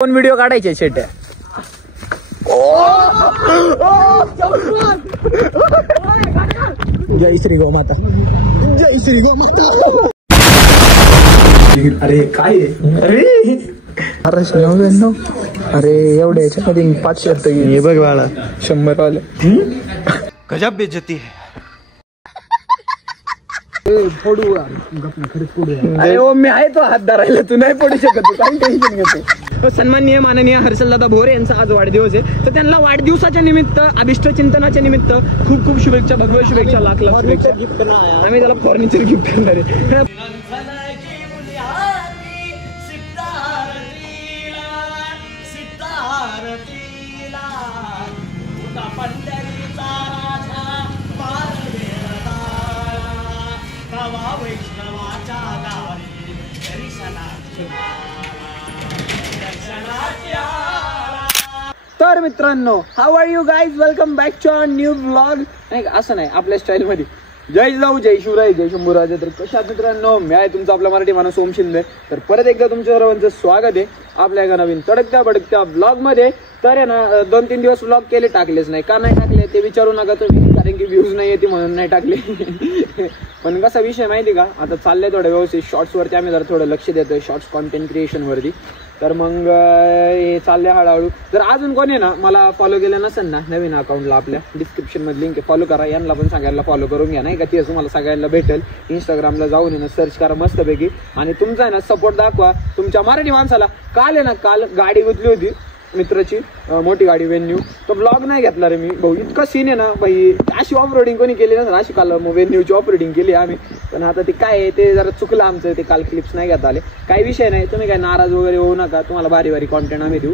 दोन व्हिडिओ काढायचे शेट्या. जय श्री गोमाता, जय श्री गोमाता. अरे काय अरे अरे एवढ्या याच्यामध्ये 500 हे बघ बाळा 100 वाले. गजब बेइज्जती है. फोडू खरंच फोडू. अरे ओ मी आहे तो हात धरायला, तू नाही पडू शकत, तू काही टेन्शन घेतो. तो सन्माननीय माननीय हर्षलदादा भोरे यांचा आज वाढदिवस आहे, तर त्यांना वाढदिवसाच्या निमित्त अभिष्ट चिंतनाच्या निमित्त खूप खूप शुभेच्छा, भगव्य शुभेच्छा, लाख लाख शुभेच्छा. आम्ही त्याला फर्निचर गिफ्ट करणार आहे. तर मित्रांनो, how are you guys, welcome back to our new vlog. नाही असं नाही, आपल्या स्टाईल मध्ये जय जिजाऊ, जय शिवराय, जय शंभूराजे. तर कशा मित्रांनो, मी आहे तुमचा आपला मराठी माणूस ओम शिंदे. तर परत एकदा तुमच्या सर्वांचं स्वागत आहे आपल्या एका नवीन तडकत्या बडकत्या ब्लॉग मध्ये. तर आहे ना 2-3 दिवस व्लॉग केले, टाकलेच नाही. का नाही टाकले ते विचारू नका तुम्ही, कारण की व्ह्यूज नाही येते म्हणून नाही टाकले. पण कसा विषय माहिती का, आता चाललंय थोडं व्यवस्थित. शॉर्ट्सवरती आम्ही जरा थोडं लक्ष देतोय, शॉर्ट्स कॉन्टेंट क्रिएशनवरती. तर मग हे चाललंय हळूहळू. जर अजून कोणी ना मला फॉलो केलं नसेल ना नवीन अकाउंटला, आपल्या डिस्क्रिप्शन मध्ये लिंक आहे, फॉलो करा. यांना पण सगळ्यांना फॉलो करून घ्या, नाही का, ते तुम्हाला सगळ्यांना भेटेल. इंस्टाग्रामला जाऊन आहे ना सर्च करा मस्तपैकी, आणि तुमचा आहे ना सपोर्ट दाखवा तुमच्या मराठी माणसाला. काल आहे ना, काल गाडी गुतली होती मित्राची, मोठी गाडी वेन्यू. तो ब्लॉग नाही घेतला रे मी भाऊ, इतकं सीन आहे ना भाई. अशी ऑफ रोडिंग कोणी केली ना, अशी काल वेन्यूची ऑफ रोडिंग केली आम्ही. पण आता ते काय आहे, ते जरा चुकलं आमचं, ते काल क्लिप्स नाही घेता आले. काही विषय नाही, तुम्ही काय नाराज वगैरे होऊ नका. तुम्हाला भारी भारी कॉन्टेंट आम्ही देऊ.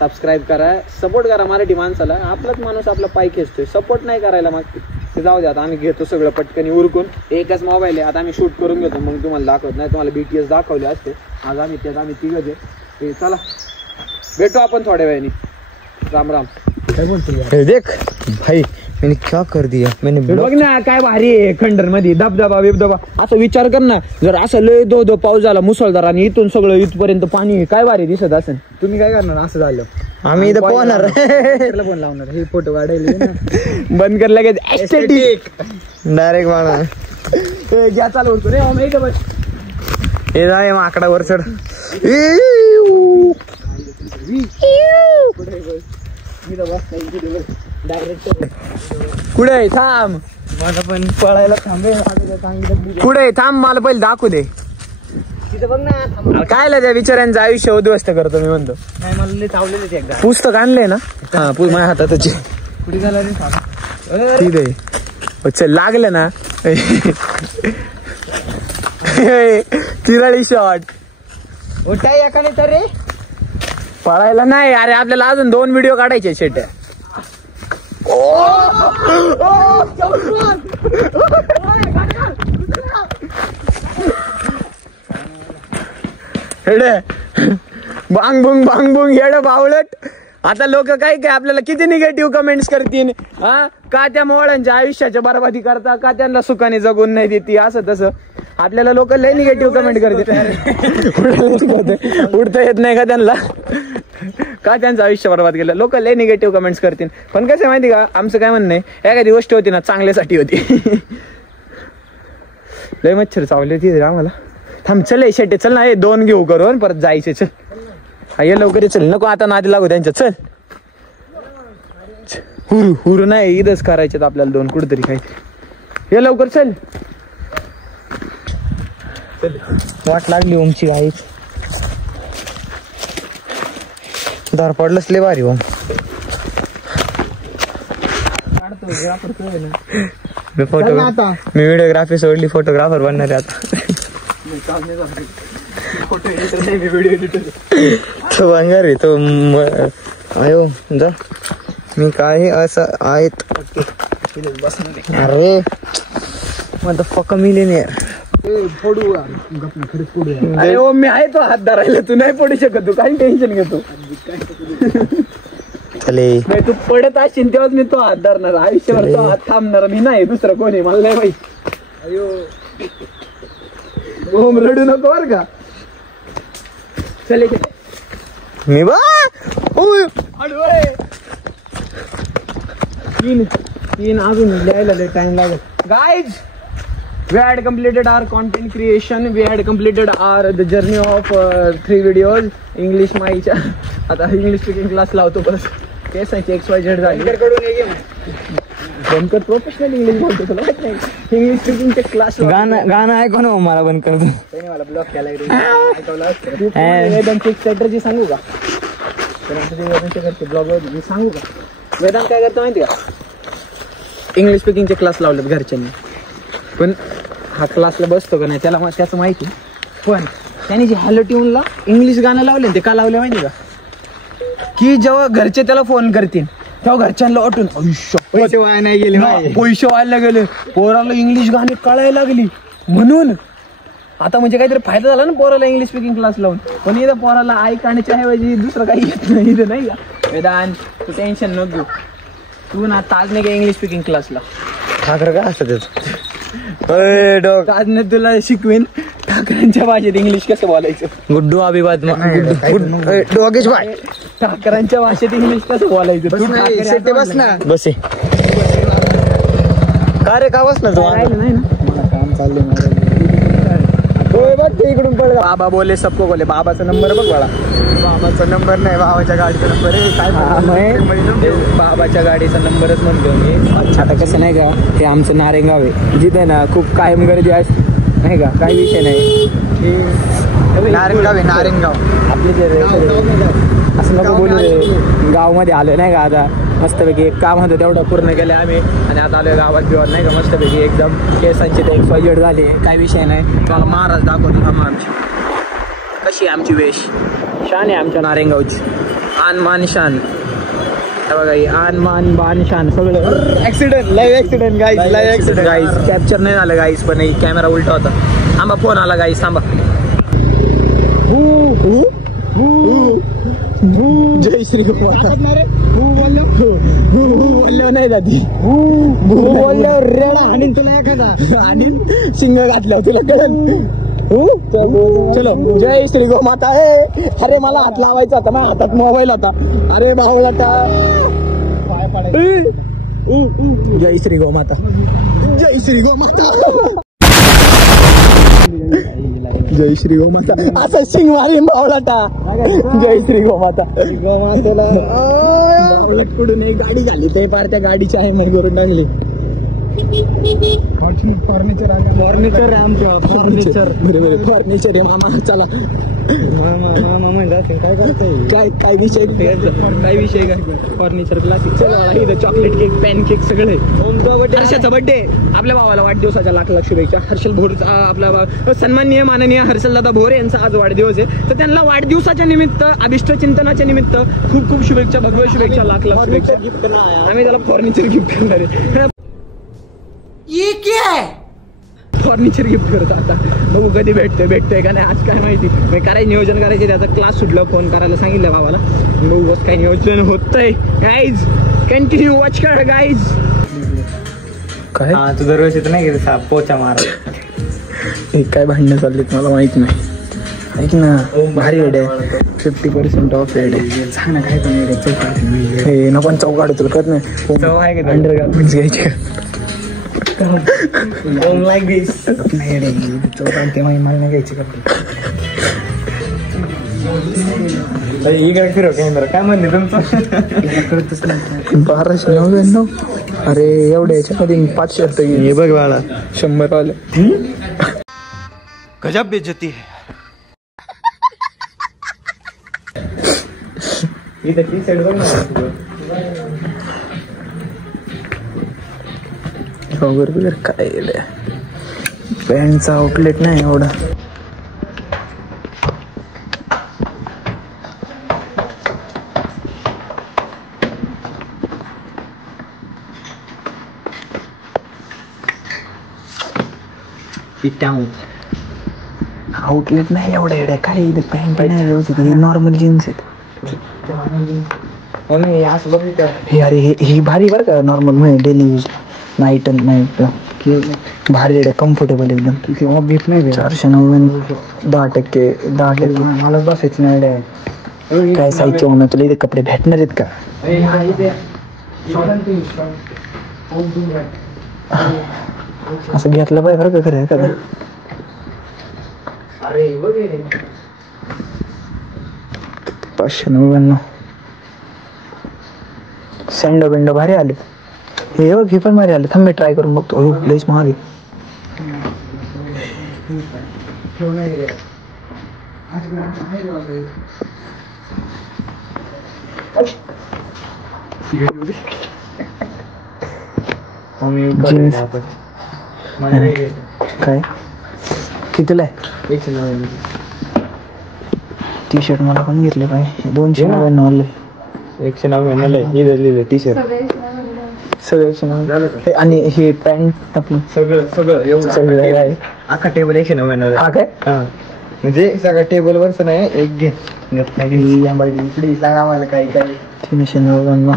सबस्क्राईब करा, सपोर्ट करा मराठी माणसाला. आपलाच माणूस आपला पाय खेचतोय, सपोर्ट नाही करायला मागते ते जाऊ द्या. आता आम्ही घेतो सगळं पटकनी उरकून. एकच मोबाईल आहे, आता आम्ही शूट करून घेतो, मग तुम्हाला दाखवत नाही. तुम्हाला BTS दाखवले असते आज. आम्ही तिघच आहे. चला भेटू आपण थोड्या वेळाने. राम राम. काय बोलतो देख भाई, मैंने क्या कर दिया. मैंने बघ ना काय भारी आहे खंडर मध्ये, धबधबा बिबधबा. असं विचार कर ना, जर असं लय दो पाऊस झाला मुसळधार आणि इथून सगळं इथपर्यंत पाणी, काय भारी दिसत असेल. तुम्ही काय करणार असं झालं? आम्ही इथं पोहणार, फोन लावणार, हे फोटो काढायला बंद कर लगेच एस्थेटिक डायरेक्ट माणूस. घ्या चालू होतो रे माहिती बस. हे जाय माकडावर चढ. कुठे थांब, मला पण पळायला थांबे. कुठे थांब, मला पहिले दाखवू दे. बघ ना काय त्या बिचाऱ्यांचं आयुष्य उद्ध्वस्त करतो मी म्हणतो. नाही मला चावलेले एकदा पुस्तक आणलंय ना, हा माझ्या हातात. कुठे झाला रे? ठीक आहे, चल लागलं ना. तिराळी शॉट उठाय एकाने तर रे, पळायला नाही. अरे आपल्याला अजून 2 व्हिडिओ काढायचे शेट्या. बांग बुंग बांग बुंग येड बावळट. आता लोक काय काय आपल्याला किती निगेटिव्ह कमेंट्स करतील. हा का त्या मोहळांच्या आयुष्याच्या बरबादी करता, का त्यांना सुखाने जगून नाही देते, असं तसं. आपल्याला लोक लय निगेटिव्ह कमेंट करतील. उडता येत नाही का त्यांना, का त्यांचं आयुष्य बरबाद केलं. लोक लय निगेटिव्ह कमेंट्स करतील. पण कसं माहिती का, आमचं काय म्हणणं आहे, एखादी गोष्ट होती ना चांगल्यासाठी होती. लय मच्छर चावले तिथे आम्हाला. थांब चल शेटे, चल ना, हे 2 घेऊ करून परत जायचे. चल ये लवकर, चल, नको आता नादी लागू त्यांच्या. चल हुरू हुरू नाही, इथंच करायचे आपल्याला 2 कुठेतरी काहीतरी. ये लवकर चल. वाट लागली ओमची गाईच. दार पडलंच लय भारी ओम. मी व्हिडिओग्राफी सोडली, फोटोग्राफर बनणार आहे आता. तो बनणार आहे तो. आयो जा, मी काय असं आहेत. अरे मग फक मिलेनियर. अरे ओ मी आहे तो हात धरायला, तू नाही पडू शकत, तू काही टेन्शन घेतो. नाही तू पडत असशील तेव्हाच मी तो हात धरणार. आयुष्यभर तो हात थांबणार मी नाही, दुसरं कोणी मला नाही माहिती. अयो ओम रडू नको बर का. चले मी बा तीन अजून लिहायला टाइम लागेल. Guys, we had completed our content creation, we had completed our the journey of 3 videos. English माईच्या आता इंग्लिश स्पीकिंग क्लास लावतो परत. केसांची XYZ झाली. बनकर प्रोफेशनल इंग्लिश बोलतो तुला माहित नाही. इंग्लिश स्पीकिंगचे क्लास गाणं ऐकू ना मला बंद करतो. मला ब्लॉक केला वेदांत स्ट्रॅटर्जी सांगू का? ब्लॉग मी सांगू का? वेदांत काय करतो माहिती का? इंग्लिश स्पीकिंगचे क्लास लावलेत घरच्यांनी, पण हा क्लासला बसतो का नाही त्याला त्याचं माहिती. पण त्याने जे हॅलो ट्यूनला इंग्लिश गाणं लावले ते का लावले माहिती का? की जेव्हा घरचे त्याला फोन करतील तेव्हा घरच्यांना वाटून पैसे वाया नाही गेले. पैसे व्हायला गेले, पोराला इंग्लिश गाणी कळायला लागली म्हणून. आता म्हणजे काहीतरी फायदा झाला ना पोराला इंग्लिश स्पीकिंग क्लास लावून. पण इथं पोराला ऐकण्याच्या ऐवजी दुसरं काही येत नाही इथं, नाही का? वेदांत तू टेन्शन नको घेऊ, तू ना ताज नाही का इंग्लिश स्पीकिंग क्लासला. ठाकर काय असतं ताजने तुला शिकवेन ठाकरांच्या भाषेत इंग्लिश कसं बोलायचं. गुड्डू अभिवाद डोगेश बाय ठाकरांच्या भाषेत इंग्लिश कसं बोलायचं. बस ना बस का रे का बस ना तू नाही ना मला काम चाललंय. इकडून पड. बाबा बोले सबको बोले. बाबाचा नंबर बघ बाळा. बाबाचा नंबर नाही, बाबाच्या गाडीचा नंबर आहे. काय बाबाच्या गाडीचा नंबरच म्हणतो मी. अच्छा, आता कसं नाही का, हे आमचं नारेगाव आहे जिथे ना खूप कायम गर्दी असते, नाही का? काही विषय नाही. नारेगाव आहे, नारेगाव आपले जे असं नको बोलू रे. गावमध्ये आलो नाही का आता मस्तपैकी. एक काम होतं तेवढं पूर्ण केलं आम्ही आणि आता आलोय गावात बिवात, नाही का? मस्तपैकी एकदम केसांची ते XYZ झाली. काही विषय नाही. मला महाराज दाखवतो थांबा आमची कशी आहे आमची वेश. शान आहे आमच्या नारेगावची. आन मान शान. बघा ही आन मान बान शान सगळं. Accident, live accident guys, live accident guys. Capture नाही झालं गाईज, पण कॅमेरा उलटा होता. थांबा, फोन आला गाईज, थांबा. जय श्री नाही जाती रेडा आणि तुला एखादा आणि शिंग घातलं तुला कळलं. चलो, जय श्री गो माता. अरे मला हात लावायचा होता, माझ्या हातात मोबाईल होता. अरे भाऊला जय श्री गो माता, जय श्री गो माता, जय श्री गो माता. असं सिंग मारी भावलाटा. जय श्री गो माता. गोमातेला पुढून एक गाडी झाली, ते पार त्या गाडीच्या आहे मग करून टाकली. फर्निचर आहे आमच्या. फर्निचर बरोबर, फर्निचर आहे मामा. चला काय करतोय, काय विषय काय विषय काय फर्निचर क्लासिक. चला इथं चॉकलेट केक, पॅन केक सगळे. हर्षाचा बर्थडे. आपल्या भावाला वाढदिवसाच्या लाख लाख शुभेच्छा. हर्षल भोरचा आपला सन्माननीय माननीय हर्षलदादा भोर यांचा आज वाढदिवस आहे, तर त्यांना वाढदिवसाच्या निमित्त, अभिष्ट चिंतनाच्या निमित्त खूप खूप शुभेच्छा, भगवत शुभेच्छा, लाख लाख शुभेच्छा. आम्ही त्याला फर्निचर गिफ्ट करणार आहे. ये क्या है? फर्निचर गिफ्ट करतो. आता बघू कधी भेटतोय का नाही, आज काय माहिती. मी करायचं नियोजन करायचे, त्याचा क्लास सुटलं, फोन करायला सांगितलं भावाला. बघू बस काय नियोजन होतंय. गाईज कंटिन्यू वॉच करा गाईज. काय तू दरवर्षी तर नाही गेला पोचा मार. काय भांडणं चाललीत मला माहित नाही. ऐक ना, भारी रेड आहे. 50% ऑफ रेड आहे. सांग ना काय पण हे ना, पण चौकाड तुला करत नाही. अंडर गार्मेंट्स घ्यायचे लाईक दिस नाही रे, चौकाड ते मला नाही घ्यायचे कपडे. इकडे फिरव कॅमेरा. काय म्हणते तुमचं? कळतच नाही. 1299. अरे एवढ्या याच्यामध्ये 5 शर्ट हे बघ बाळा, 100 आले. गजब बेइज्जती है. इथं टी शर्ट बघ ना. वगैरे काय पॅन्टचा आउटलेट नाही एवढा. आउटलेट नाही एवढा एवढ्या. काय इथे पॅन्ट नाही व्यवस्थित, नॉर्मल जीन्स आहेत. असं बघ हे अरे ही भारी बरं का, नॉर्मल म्हणजे daily use, night and night भारी आहे, कम्फर्टेबल एकदम. 499. 10% मला बसायची नाही. काय साहित्य म्हणून तुला इथे कपडे भेटणार आहेत का? असं घेतलं पाहिजे बरं का खरं का? अरे बघ 599 सँडो बिंडो भारी आले. हे बघ हे पण भारी आले. थांब मी ट्राय करून बघतो. लईच महाग आहे. जीन्स काय कितीला आहे? 199. टी शर्ट मला पण घेतले पाहिजे. 299 199 टी शर्ट सगळे 199. आणि हे पॅन्ट आपली सगळं एवढं सगळं आहे. अख्खा टेबल 199. हा काय म्हणजे सगळं टेबल वरच नाही एक इकडे सांगा आम्हाला काय काय 399.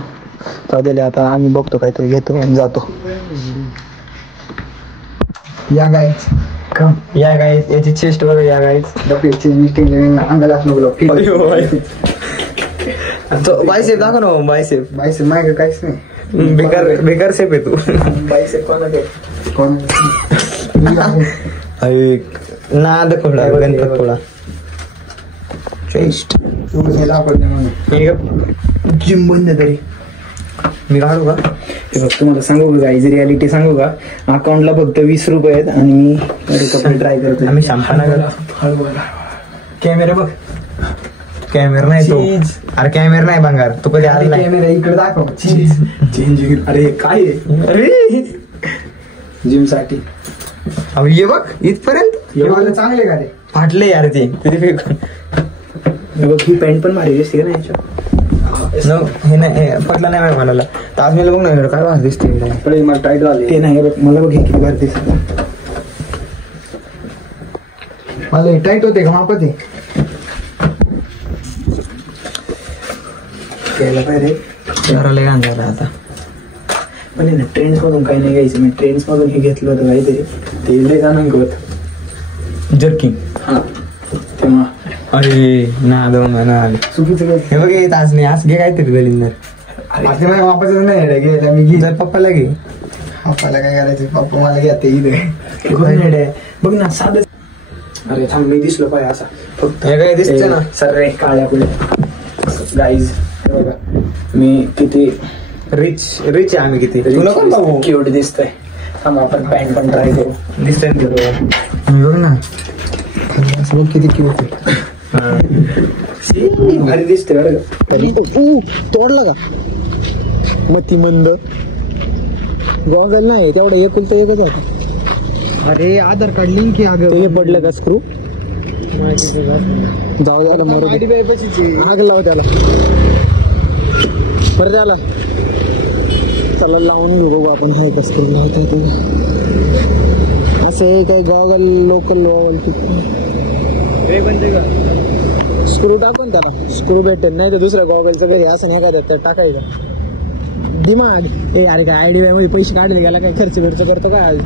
जाऊ दिले आता आम्ही बघतो काहीतरी घेतो आणि जातो. या गाईच या गाईच याची चेस्ट बघा. या गाईच अंगाला बायसेप दाखव ना. बायसेप माय काहीच नाही. बेकार सेप आहे तू. बायसेप कोण नाद खोडा गणपत खोडा चेस्ट जिम बंद तरी मी काढू का? तुम्हाला सांगू का गाईज रियालिटी सांगू का? अकाउंटला फक्त 20 रुपये आहेत आणि मी कपडे ट्राय करतो. आम्ही शहाणपणा करतो. कॅमेरा बघ. कॅमेरा नाही तो. अरे कॅमेरा नाही भंगार. तू कधी आला कॅमेरा इकडे दाखव. चेंज. अरे काय अरे जिम साठी ये बघ इथपर्यंत चांगले का? ते फाटले यार ते बघ. ही पॅन्ट पण भारी दिसते का नाही याच्यावर? हे नाही पटलं नाही माझ्या मनाला. ताजमेल बघ ना काय भारी दिसते. मला टाईट झाले ते नाही बघ. मला बघ हे किती भारी दिसत. मला टाईट होते का मापत? घ्यायला पाहिजे घराला घाण झाला आता. पण ना ट्रेंड्स मधून काही नाही घ्यायचं. मी ट्रेंड्स मधून हे घेतलं होतं काहीतरी. ते लय जाणं होत जर्किंग. हा तेव्हा अरे ना दोन चुकीचं हे बघ येत आज नाही. आज घे काहीतरी गलिंदर. अरे माझ्या बापाच नाही घ्यायला. मी घे जर पप्पाला घे. पप्पाला काय करायचं? पप्पा मला घेते इथे बघ ना साधं. अरे थांब मी दिसलो पाहिजे असा फक्त. हे काय दिसतं ना सर रे काळ्या पुढे गाईज बघा मी किती रिच आहे आम्ही किती. क्यूट दिसतंय. थांब आपण पॅन्ट पण ट्राय करू. दिसतंय बघ ना असं बघ किती क्यूट आहे. भारी दिसते बरं. तोडला का मती मंद गॉगल नाही तेवढं एकुलतं एकच आहे. अरे आधार कार्ड लिंक आहे. ते पडलं का स्क्रू? जाऊ द्या आग लाव त्याला बरं त्याला. चला लावून घेऊ बघू आपण. हे कसं केलं ते असं काही गॉगल लोकल स्क्रू टाकून त्याला स्क्रू भेटेल. नाही तर दुसऱ्या गॉगलचं काही असं नाही का त्यात टाकायचं. दिमाग हे अरे काय आयडिया मध्ये पैसे काढले गेला काय खर्च करतो काय आज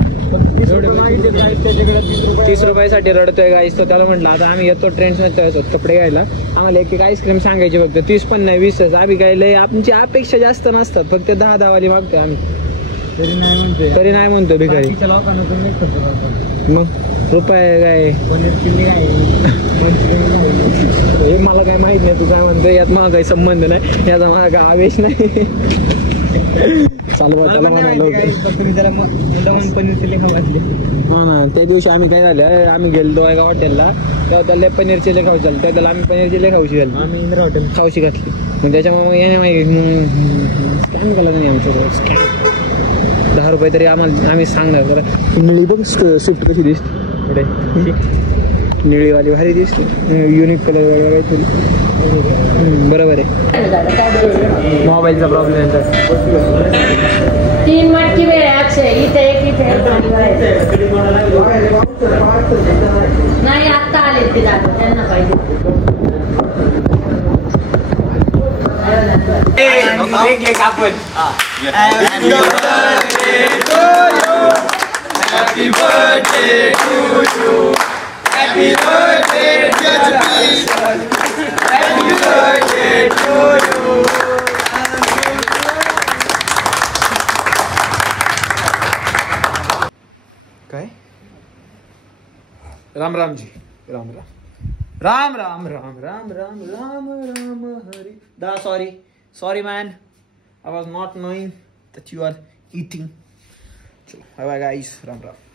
30 रुपयासाठी रडतोय गाईस. तो त्याला म्हटलं आता आम्ही येतो ट्रेंड्स मध्ये कपडे घ्यायला. आम्हाला एक आईस्क्रीम सांगायची फक्त 30 पण नाही 20. आम्ही काय लय आमची अपेक्षा जास्त नसतात. फक्त 10 वाली मागतोय आम्ही. तरी नाही म्हणतो भिकारी. मग रुपये काय हे मला काय माहित नाही. तू काय म्हणतो यात मला काही संबंध नाही. याचा मला काय आवेश नाही. चालू त्याला हा ना. त्या दिवशी आम्ही काय झालं आम्ही गेलो एका हॉटेलला. तेव्हा त्याला पनीर चिल्ली खाऊ चाललं. तेव्हा त्याला आम्ही पनीर चिल्ली खाऊशी घातली. आम्ही इंद्रा हॉटेल खाऊशी घातली. मग त्याच्यामुळे मग येणे माहिती मग स्कॅम केला नाही आमचं. 10 रुपये तरी आम्हाला आम्ही सांगणार जरा. निळी बघ स्विफ्ट कशी दिसते पुढे. निळीवाली भारी दिसते. युनिक कलर वगैरे थोडी बरोबर आहे. मोबाईलचा प्रॉब्लेम आहे. 3 मटकी वेळ आहे इथे एक इथे नाही. आत्ता आले ते दादा त्यांना पाहिजे. Happy birthday to you. Happy birthday, dear Jagdish. काय राम राम जी राम राम राम राम राम राम राम राम राम हरी दा sorry man, I was not knowing that you are eating. चलो bye bye guys, Ram Ram.